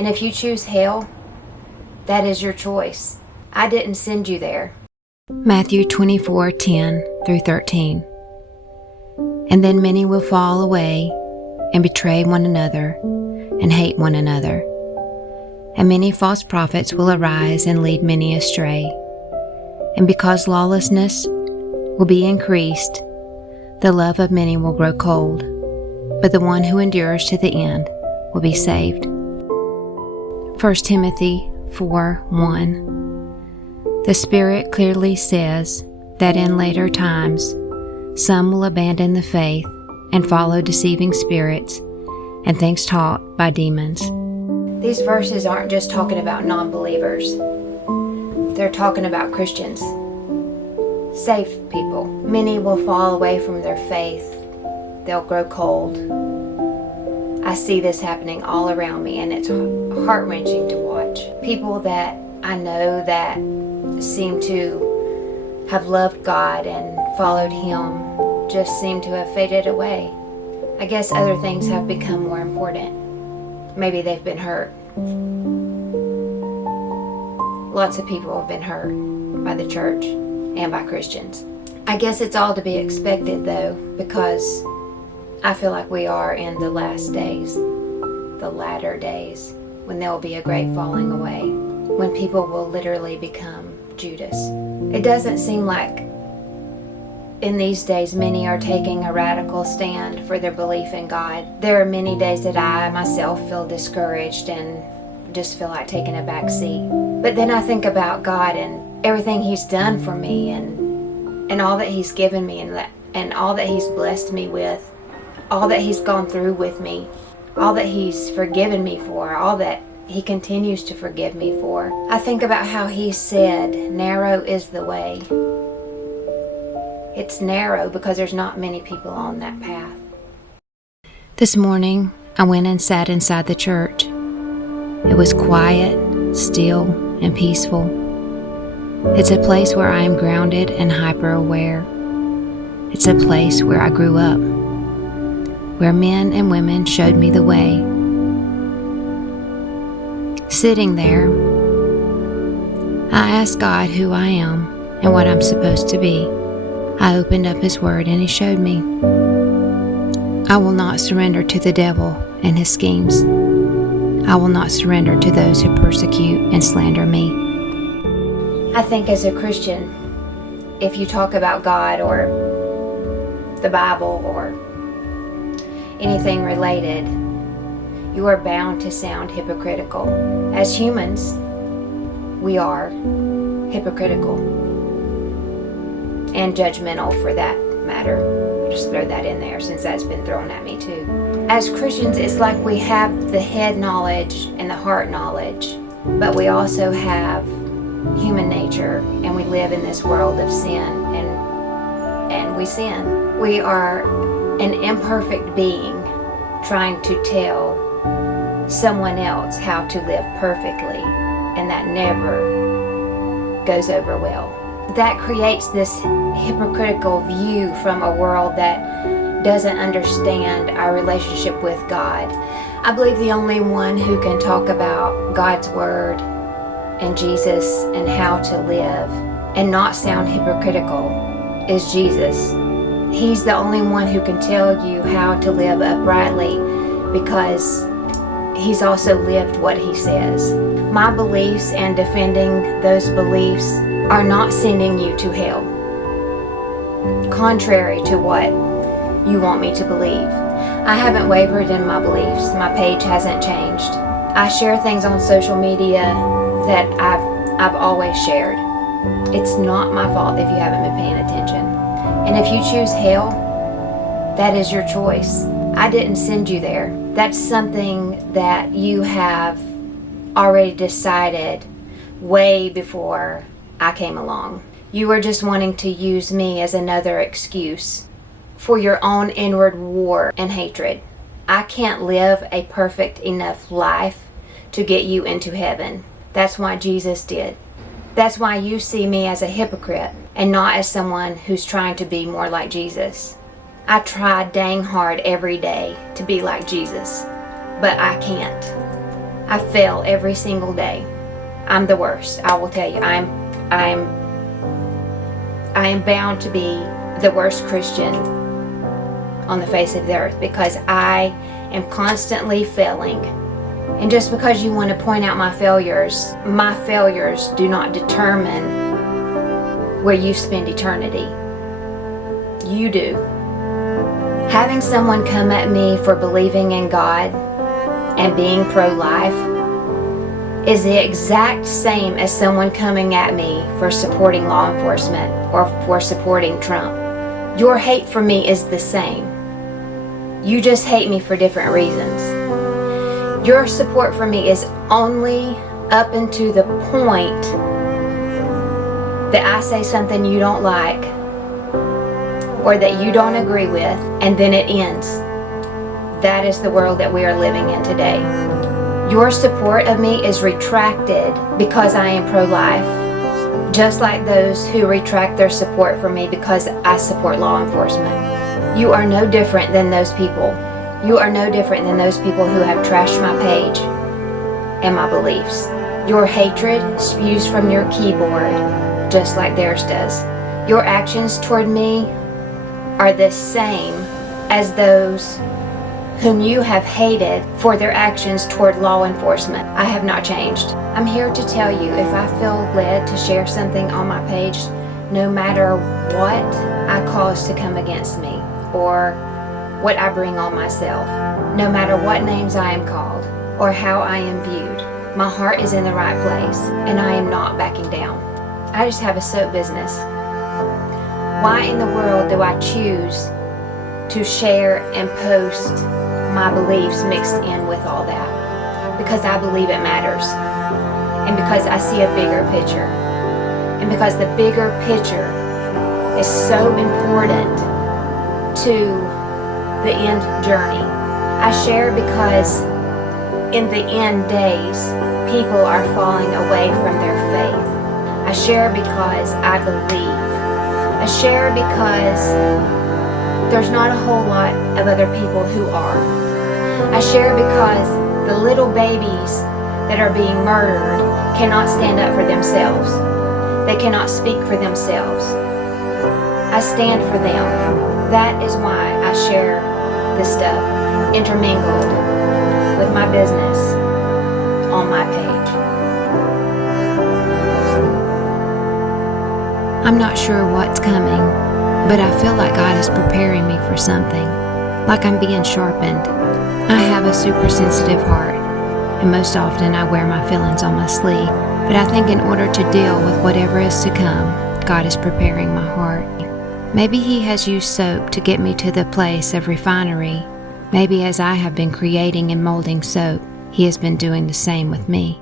And if you choose hell, that is your choice. I didn't send you there. Matthew 24:10-13. And then many will fall away and betray one another and hate one another. And many false prophets will arise and lead many astray. And because lawlessness will be increased, the love of many will grow cold, but the one who endures to the end will be saved. 1 Timothy 4:1. The Spirit clearly says that in later times some will abandon the faith and follow deceiving spirits and things taught by demons. These verses aren't just talking about non-believers. They're talking about Christians, safe people. Many will fall away from their faith. They'll grow cold. I see this happening all around me, and it's heart-wrenching to watch. People that I know that seem to have loved God and followed Him just seem to have faded away. I guess other things have become more important. Maybe they've been hurt. Lots of people have been hurt by the church and by Christians. I guess it's all to be expected though, because I feel like we are in the last days, the latter days, when there will be a great falling away, when people will literally become Judas. It doesn't seem like in these days many are taking a radical stand for their belief in God. There are many days that I myself feel discouraged and just feel like taking a back seat. But then I think about God and everything He's done for me and all that He's given me and all that He's blessed me with, all that He's gone through with me, all that He's forgiven me for, all that He continues to forgive me for. I think about how He said, narrow is the way. It's narrow because there's not many people on that path. This morning, I went and sat inside the church. It was quiet, still, and peaceful. It's a place where I am grounded and hyper-aware. It's a place where I grew up, where men and women showed me the way. Sitting there, I asked God who I am and what I'm supposed to be. I opened up His Word and He showed me. I will not surrender to the devil and his schemes. I will not surrender to those who persecute and slander me. I think as a Christian, if you talk about God or the Bible or anything related, you are bound to sound hypocritical. As humans, we are hypocritical and judgmental for that matter. I'll just throw that in there since that's been thrown at me too. As Christians, it's like we have the head knowledge and the heart knowledge, but we also have human nature, and we live in this world of sin, and we sin. We are an imperfect being trying to tell someone else how to live perfectly, and that never goes over well. That creates this hypocritical view from a world that doesn't understand our relationship with God. I believe the only one who can talk about God's Word and Jesus and how to live and not sound hypocritical is Jesus. He's the only one who can tell you how to live uprightly because He's also lived what He says. My beliefs and defending those beliefs are not sending you to hell, contrary to what you want me to believe. I haven't wavered in my beliefs. My page hasn't changed. I share things on social media that I've always shared. It's not my fault if you haven't been paying attention. And if you choose hell, that is your choice. I didn't send you there. That's something that you have already decided way before I came along. You were just wanting to use me as another excuse for your own inward war and hatred. I can't live a perfect enough life to get you into heaven. That's why Jesus did. That's why you see me as a hypocrite and not as someone who's trying to be more like Jesus. I try dang hard every day to be like Jesus, but I can't. I fail every single day. I'm the worst. I will tell you, I am bound to be the worst Christian on the face of the earth because I am constantly failing. And just because you want to point out my failures do not determine where you spend eternity. You do. Having someone come at me for believing in God and being pro-life is the exact same as someone coming at me for supporting law enforcement or for supporting Trump. Your hate for me is the same. You just hate me for different reasons. Your support for me is only up until the point that I say something you don't like or that you don't agree with, and then it ends. That is the world that we are living in today. Your support of me is retracted because I am pro-life, just like those who retract their support for me because I support law enforcement. You are no different than those people. You are no different than those people who have trashed my page and my beliefs. Your hatred spews from your keyboard just like theirs does. Your actions toward me are the same as those whom you have hated for their actions toward law enforcement. I have not changed. I'm here to tell you, if I feel led to share something on my page, no matter what I cause to come against me or what I bring on myself, no matter what names I am called or how I am viewed, my heart is in the right place and I am not backing down. I just have a soap business. Why in the world do I choose to share and post my beliefs mixed in with all that? Because I believe it matters. And because I see a bigger picture. And because the bigger picture is so important to the end journey. I share because in the end days, people are falling away from their faith. I share because I believe. I share because there's not a whole lot of other people who are. I share because the little babies that are being murdered cannot stand up for themselves. They cannot speak for themselves. I stand for them. That is why I share this stuff intermingled with my business on my page. I'm not sure what's coming, but I feel like God is preparing me for something, like I'm being sharpened. I have a super sensitive heart, and most often I wear my feelings on my sleeve, but I think in order to deal with whatever is to come, God is preparing my heart. Maybe He has used soap to get me to the place of refinery. Maybe as I have been creating and molding soap, He has been doing the same with me.